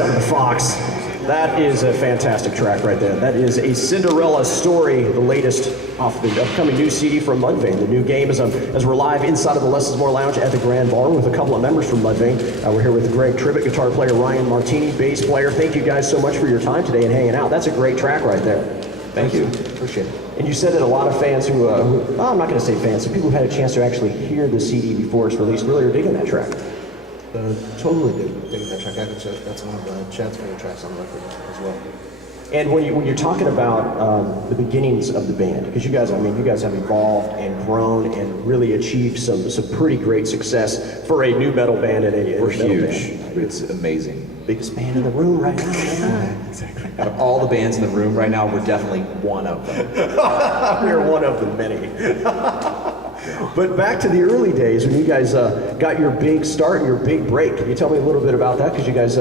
Son of the Fox. That is a fantastic track right there. That is A Cinderella Story, the latest off the upcoming new CD from Mudvayne. The new game is as we're live inside of the Less is More Lounge at the Grand Ballroom with a couple of members from Mudvayne. We're here with Greg Tribbett, guitar player, Ryan Martini, bass player. Thank you guys so much for your time today and hanging out. That's a great track right there. Thank you. Appreciate it. And you said that a lot of fans who I'm not going to say fans, so people who had a chance to actually hear the CD before it's released really are digging that track. Totally digging that track. That's one of Chad's favorite tracks on the record as well. And when you're talking about the beginnings of the band, because you guys have evolved and grown and really achieved some pretty great success for a new metal band and we're huge. It's amazing. Biggest band in the room right now. Exactly. Out of all the bands in the room right now, we're definitely one of them. We're one of the many. But back to the early days when you guys got your big start and your big break. Can you tell me a little bit about that? Because you guys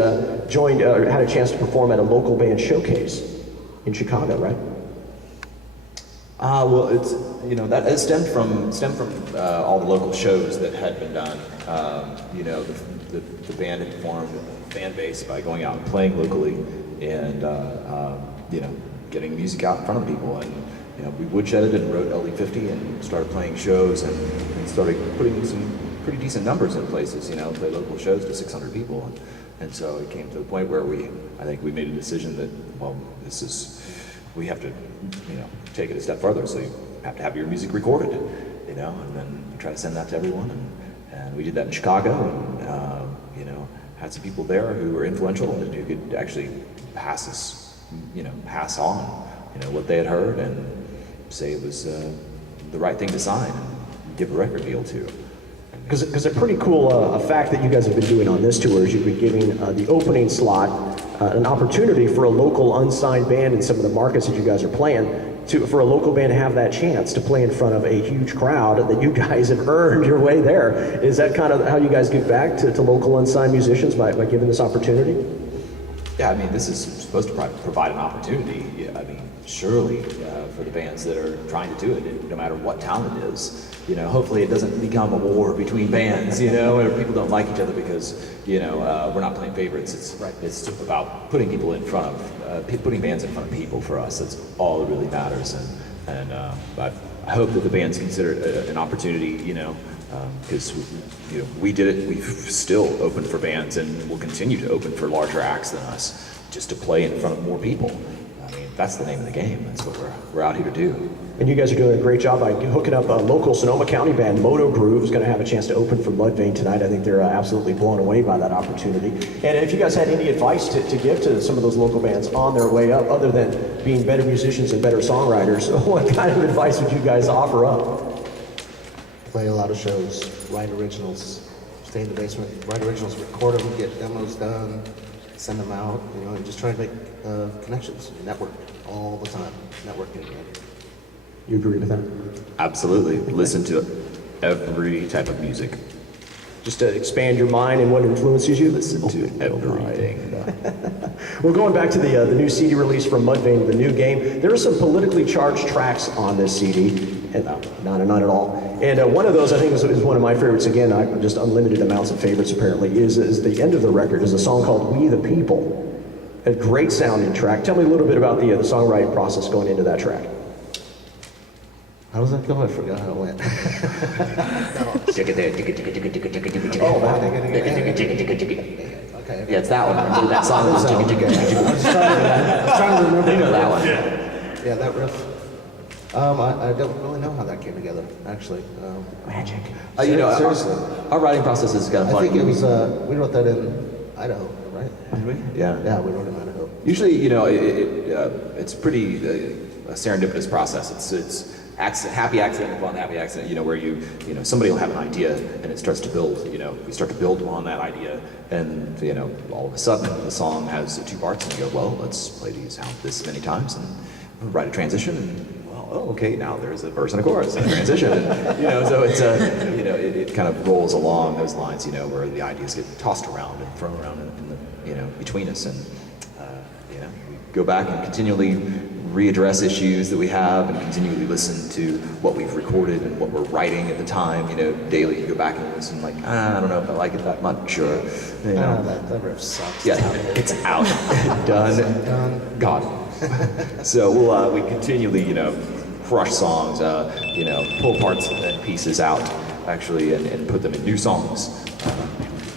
joined, had a chance to perform at a local band showcase in Chicago, right? Well, it's that stemmed from all the local shows that had been done. The band had formed a fan base by going out and playing locally, and getting music out in front of people. And we woodshedded and wrote LD50 and started playing shows and started putting some pretty decent numbers in places. Play local shows to 600 people, and so it came to the point where I think we made a decision that we have to take it a step further. So you have to have your music recorded, and then you try to send that to everyone, and we did that in Chicago, and had some people there who were influential and who could actually pass on what they had heard and say it was the right thing to sign and give a record deal to. Because a pretty cool fact that you guys have been doing on this tour is you've been giving the opening slot an opportunity for a local unsigned band in some of the markets that you guys are playing, for a local band to have that chance to play in front of a huge crowd that you guys have earned your way there. Is that kind of how you guys give back to local unsigned musicians by giving this opportunity? Yeah, this is supposed to provide an opportunity. Yeah, surely for the bands that are trying to do it, no matter what talent it is. Hopefully it doesn't become a war between bands, where people don't like each other because, we're not playing favorites. It's about putting people in front of, putting bands in front of people for us. That's all that really matters. And I hope that the bands consider it an opportunity, because we did it. We've still opened for bands and we'll continue to open for larger acts than us, just to play in front of more people. That's the name of the game. That's what we're out here to do. And you guys are doing a great job by hooking up a local Sonoma County band. Moto Groove is going to have a chance to open for Mudvayne tonight. I think they're absolutely blown away by that opportunity. And if you guys had any advice to give to some of those local bands on their way up, other than being better musicians and better songwriters, what kind of advice would you guys offer up? Play a lot of shows, write originals, stay in the basement, write originals, record them, get demos done, send them out, and just try to make connections, network all the time, networking. You agree with that? Absolutely. Listen to every type of music. Just to expand your mind and what influences you? Listen to everything. Well, going back to the new CD release from Mudvayne, the new game, there are some politically charged tracks on this CD. And not at all. And one of those, I think, is one of my favorites. Again, just unlimited amounts of favorites, apparently, is the end of the record, is a song called We the People. A great sounding track. Tell me a little bit about the songwriting process going into that track. How does that go? I forgot how it went. Okay. Yeah, it's that one. Remember that song? I was trying to remember. You know that one. Yeah, that riff. I don't really know how that came together, actually. Magic. Seriously. Our writing process is kind of I funny. think it was, we wrote that in Idaho, right? Did we? Yeah. Yeah, we wrote it in Idaho. Usually, it's pretty a serendipitous process. It's happy accident upon happy accident, where somebody will have an idea and it starts to build, we start to build on that idea, and, all of a sudden the song has two parts and you go, well, let's play these out this many times and write a transition, and, well, okay, now there's a verse and a chorus and a transition, and, so it's, it kind of rolls along those lines, where the ideas get tossed around and thrown around in the, between us, and, we go back and continually readdress issues that we have and continually listen to what we've recorded and what we're writing at the time. Daily you go back and listen, like, I don't know if I like it that much, or That riff sucks. yeah, it's out, done, gone. So we continually, crush songs, pull parts and pieces out, actually, and put them in new songs.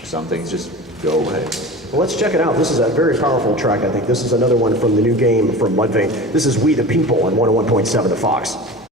Some things just go away. Well, let's check it out. This is a very powerful track, I think. This is another one from the new game from Mudvayne. This is We the People on 101.7 The Fox.